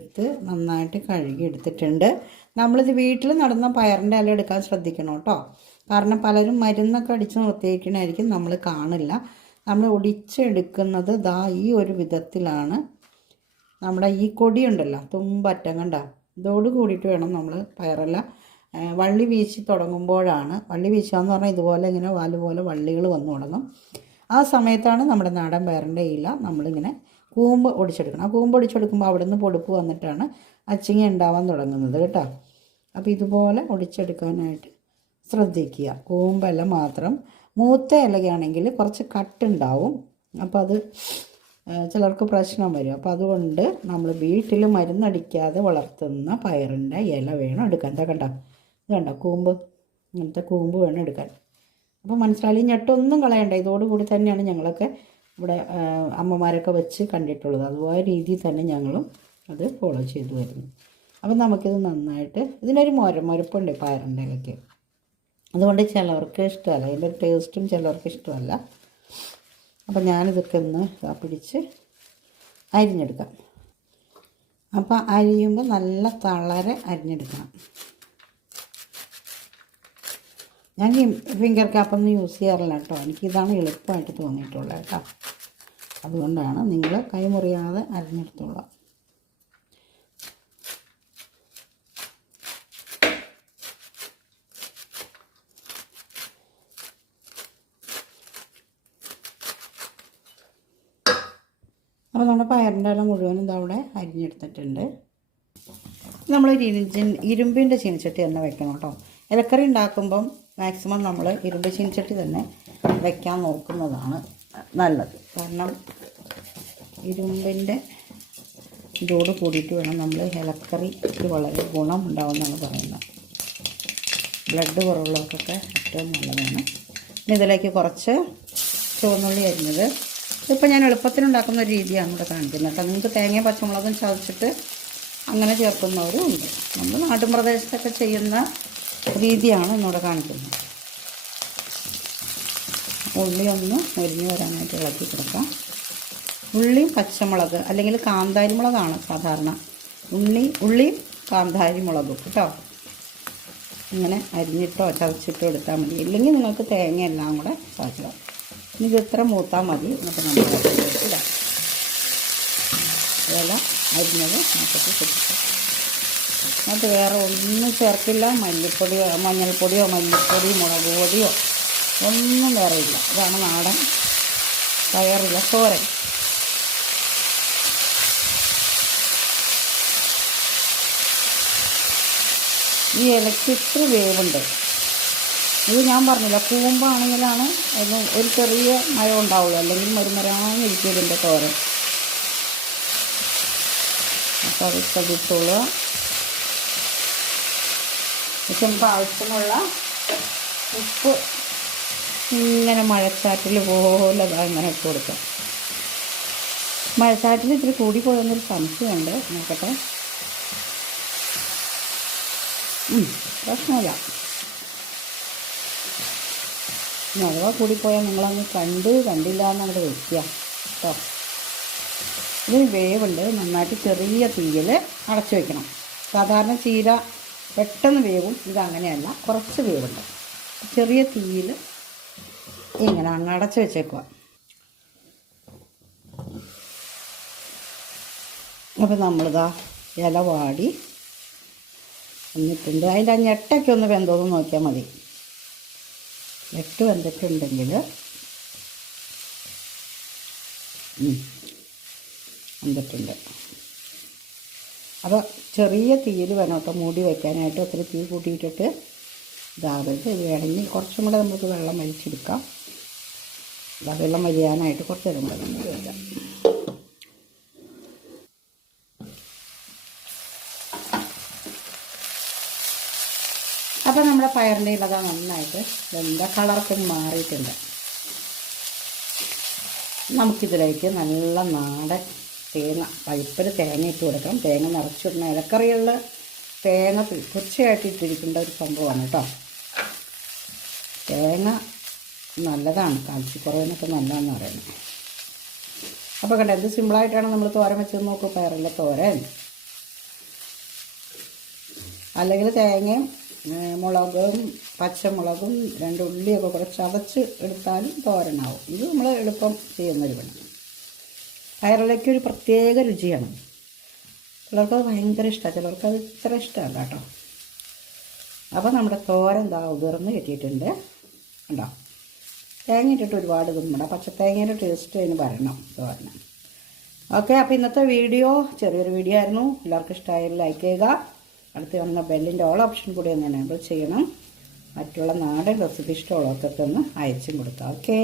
എടുത്ത് നന്നായിട്ട് കഴുകി എടുത്തിട്ടുണ്ട്. നമ്മളിത് വീട്ടിൽ നടന്ന പയറിൻ്റെ ഇല എടുക്കാൻ ശ്രദ്ധിക്കണം കേട്ടോ. കാരണം പലരും മരുന്നൊക്കെ അടിച്ച് നിർത്തിയിരിക്കണായിരിക്കും, നമ്മൾ കാണില്ല. നമ്മൾ ഒടിച്ചെടുക്കുന്നത് ദാ ഈ ഒരു വിധത്തിലാണ്. നമ്മുടെ ഈ കൊടിയുണ്ടല്ലോ, തുമ്പറ്റം കണ്ട, ഇതോട് കൂടിയിട്ട് വേണം നമ്മൾ പയറില വള്ളി വീശി തുടങ്ങുമ്പോഴാണ്. വള്ളി വീശാന്ന് പറഞ്ഞാൽ ഇതുപോലെ ഇങ്ങനെ വാല് പോലെ വള്ളികൾ വന്നു തുടങ്ങും. ആ സമയത്താണ് നമ്മുടെ നാടൻ പയറിൻ്റെ ഇല നമ്മളിങ്ങനെ കൂമ്പ് ഒടിച്ചെടുക്കണം. ആ കൂമ്പ് ഒടിച്ചെടുക്കുമ്പോൾ അവിടെ നിന്ന് പൊടിപ്പ് വന്നിട്ടാണ് അച്ചിങ്ങ ഉണ്ടാവാൻ തുടങ്ങുന്നത് കേട്ടോ. അപ്പോൾ ഇതുപോലെ ഒടിച്ചെടുക്കാനായിട്ട് ശ്രദ്ധിക്കുക. കൂമ്പല മാത്രം. മൂത്ത ഇലയാണെങ്കിൽ കുറച്ച് കട്ടുണ്ടാവും, അപ്പോൾ അത് ചിലർക്ക് പ്രശ്നം വരും. അപ്പോൾ അതുകൊണ്ട് നമ്മൾ വീട്ടിൽ മരുന്നടിക്കാതെ വളർത്തുന്ന പയറിൻ്റെ ഇല വേണം എടുക്കാൻ. എന്താ കണ്ട, ഇത് കണ്ട കൂമ്പ്, ഇങ്ങനത്തെ കൂമ്പ് വേണം എടുക്കാൻ. അപ്പോൾ മനസ്സിലായി, ഞെട്ടൊന്നും കളയണ്ട. ഇതോടുകൂടി തന്നെയാണ് ഞങ്ങളൊക്കെ ഇവിടെ അമ്മമാരൊക്കെ വെച്ച് കണ്ടിട്ടുള്ളത്. അതുപോലെ രീതിയിൽ തന്നെ ഞങ്ങളും അത് ഫോളോ ചെയ്തു വരുന്നു. അപ്പം നമുക്കിത് നന്നായിട്ട്, ഇതിനൊരു മുരപ്പുണ്ട് പയറിൻ്റെ ഇലയ്ക്ക്, അതുകൊണ്ട് ചിലവർക്ക് ഇഷ്ടമല്ല, അതിൻ്റെ ഒരു ടേസ്റ്റും ചിലവർക്ക് ഇഷ്ടമല്ല. അപ്പം ഞാനിതൊക്കെ ഒന്ന് പിടിച്ച് അരിഞ്ഞെടുക്കാം. അപ്പം അരിയുമ്പോൾ നല്ല തളരെ അരിഞ്ഞെടുക്കണം. ഞാൻ ഫിംഗർ ക്യാപ്പൊന്നും യൂസ് ചെയ്യാറില്ല കേട്ടോ. എനിക്കിതാണ് എളുപ്പമായിട്ട് തോന്നിയിട്ടുള്ളത് കേട്ടോ. അതുകൊണ്ടാണ് നിങ്ങൾ കൈ മുറിയാതെ അരിഞ്ഞെടുത്തോളാം. അപ്പോൾ നമ്മുടെ പയറിൻ്റെ ഇല മുഴുവനും ഇതവിടെ അരിഞ്ഞെടുത്തിട്ടുണ്ട്. നമ്മൾ ഇരുമ്പിൻ്റെ ചീനിച്ചട്ടി തന്നെ വെക്കണം കേട്ടോ. ഇലക്കറി ഉണ്ടാക്കുമ്പം മാക്സിമം നമ്മൾ ഇരുമ്പ് ചീനിച്ചട്ടി തന്നെ വെക്കാൻ നോക്കുന്നതാണ് നല്ലത്. കാരണം ഇരുമ്പിൻ്റെ ഇതോട് കൂടിയിട്ട് വേണം നമ്മൾ ഇലക്കറിക്ക് വളരെ ഗുണം ഉണ്ടാവുമെന്നാണ് പറയുന്നത്. ബ്ലഡ് കുറവുള്ളവർക്കൊക്കെ ഏറ്റവും നല്ലതാണ്. പിന്നെ ഇതിലേക്ക് കുറച്ച് ചുവന്നുള്ളി അരിഞ്ഞത്. ഇതിപ്പോൾ ഞാൻ എളുപ്പത്തിനുണ്ടാക്കുന്ന ഒരു രീതിയാണ് ഇവിടെ കാണിക്കുന്നത് കേട്ടോ. നിങ്ങൾക്ക് തേങ്ങയും പച്ചമുളകും ചതച്ചിട്ട് അങ്ങനെ ചേർക്കുന്നവരും ഉണ്ട്. നമ്മൾ നാട്ടിൻ പ്രദേശത്തൊക്കെ ചെയ്യുന്ന രീതിയാണ് ഇന്നിവിടെ കാണിക്കുന്നത്. ഉള്ളി ഒന്ന് മുരിഞ്ഞ് വരാനായിട്ട് ഇളക്കി കൊടുക്കാം. ഉള്ളിയും പച്ചമുളക് അല്ലെങ്കിൽ കാന്താരി മുളകാണ് സാധാരണ. ഉള്ളിയും കാന്താരി മുളകും കേട്ടോ ഇങ്ങനെ അരിഞ്ഞിട്ടോ ചതച്ചിട്ടോ എടുത്താൽ മതി. ഇല്ലെങ്കിൽ നിങ്ങൾക്ക് തേങ്ങ എല്ലാം കൂടെ ചതച്ചിടാം. ഇത് ഇത്ര മൂത്താൽ മതി. എന്നിട്ട് നമ്മൾ ഇടാം. ഇതെല്ലാം അരിഞ്ഞത് നമുക്കൊക്കെ കൊടുക്കാം. അത് വേറെ ഒന്നും ചേർക്കില്ല. മഞ്ഞൾപ്പൊടിയോ മുളക് പൊടിയോ ഒന്നും വേറെ ഇല്ല. ഇതാണ് നാടൻ പയറില്ല തോരൻ. ഈ ഇലയ്ക്ക് ഇത്ര വേവുണ്ട്. ഇത് ഞാൻ പറഞ്ഞില്ല, കൂമ്പാണെങ്കിലാണ് അത് ഒരു ചെറിയ മഴ ഉണ്ടാവുള്ളൂ, അല്ലെങ്കിൽ മരുമരാന്നിരിക്കും ഇതിൻ്റെ തോരൻ. അപ്പോൾ അത് ശ്രദ്ധിച്ചോളുക. പക്ഷെ നമുക്ക് ആവശ്യമുള്ള ഉപ്പ് ഇങ്ങനെ മഴച്ചാറ്റിൽ പോലെ ഇങ്ങനെ ഇട്ട് കൊടുക്കാം. മഴച്ചാറ്റിൽ ഇത്തിരി കൂടിപ്പോയെന്നൊരു സംശയമുണ്ട്. നോക്കട്ടെ. പ്രശ്നമില്ല. ഇനി അഥവാ കൂടിപ്പോയാൽ നിങ്ങളങ്ങ് കണ്ടില്ല എന്നങ്ങോട്ട് വയ്ക്കുക കേട്ടോ. ഇതിന് വേവുണ്ട്. നന്നായിട്ട് ചെറിയ തീയിൽ അടച്ചു വയ്ക്കണം. സാധാരണ ചീര പെട്ടെന്ന് വേവും, ഇതങ്ങനെയല്ല, കുറച്ച് വേവുണ്ട്. ചെറിയ തീയിൽ ഇങ്ങനെ അങ്ങ് അടച്ച് വെച്ചേക്കുക. അപ്പോൾ നമ്മളിതാ ഇല വാടി വന്നിട്ടുണ്ട്. അതിൻ്റെ ആ ഞെട്ടൊക്കെ ഒന്ന് വെന്തോന്ന് നോക്കിയാൽ മതി. ഞെട്ട് വെന്തിട്ടുണ്ടെങ്കിൽ വെന്തിട്ടുണ്ട്. അപ്പോൾ ചെറിയ തീയിൽ വേണം കേട്ടോ മൂടി വയ്ക്കാനായിട്ട്. ഒത്തിരി തീ കൂട്ടിയിട്ടിട്ട് ഇതാകരുത്. ഇത് വേണമെങ്കിൽ കുറച്ചും കൂടെ നമുക്ക് വെള്ളം വലിച്ചെടുക്കാം. വെള്ളം വലിയാനായിട്ട് കുറച്ച് നേരം കൂടെ നമുക്ക് വയ്ക്കാം. അപ്പോൾ നമ്മുടെ പയറിൻ്റെ ഇലത നന്നായിട്ട് വെന്ത കളറൊക്കെ മാറിയിട്ടുണ്ട്. നമുക്കിതിലേക്ക് നല്ല നാടൻ തേങ്ങ, പഴുപ്പിൽ തേങ്ങ ഇട്ട് കൊടുക്കാം. തേങ്ങ നിറച്ചിടുന്ന ഇലക്കറികളിൽ തേങ്ങ തീർച്ചയായിട്ടും ഇട്ടിരിക്കേണ്ട ഒരു സംഭവമാണ് കേട്ടോ. തേങ്ങ നല്ലതാണ്, കാൽസ്യക്കുറവിനൊക്കെ നല്ലതെന്ന് പറയുന്നത്. അപ്പോൾ കണ്ട എന്ത് സിമ്പിളായിട്ടാണ് നമ്മൾ തോരൻ വെച്ചത് നോക്കൂ. പയറിലെ തോരൻ അല്ലെങ്കിൽ തേങ്ങയും മുളകും പച്ചമുളകും 2 ഉള്ളിയൊക്കെ കൂടെ ചതച്ച് എടുത്താലും തോരനാവും. ഇത് നമ്മൾ എളുപ്പം ചെയ്യുന്നൊരു പണി. പയറിലേക്ക് ഒരു പ്രത്യേക രുചിയാണ്. ചിലർക്കത് ഭയങ്കര ഇഷ്ടമാണ്, ചിലർക്കത് ഇത്ര ഇഷ്ടമല്ല കേട്ടോ. അപ്പോൾ നമ്മുടെ തോരൻ ഉതിർന്ന് കിട്ടിയിട്ടുണ്ട് കണ്ടോ. തേങ്ങ ഇട്ടിട്ട് ഒരുപാട് നമ്മുടെ പച്ചത്തേങ്ങയുടെ ടേസ്റ്റ് അതിന് വരണം തോരന്. ഓക്കെ, അപ്പോൾ ഇന്നത്തെ വീഡിയോ ചെറിയൊരു വീഡിയോ ആയിരുന്നു. എല്ലാവർക്കും ഇഷ്ടമായാലും ലൈക്ക് ചെയ്യുക. അടുത്ത് വന്ന ബെല്ലിൻ്റെ ഓൾ ഓപ്ഷൻ കൂടി ഒന്ന് എനേബിൾ ചെയ്യണം. മറ്റുള്ള നാടൻ റെസിപ്പി ഇഷ്ടമുള്ളവർക്കൊക്കെ ഒന്ന് അയച്ചും കൊടുക്കാം. ഓക്കേ.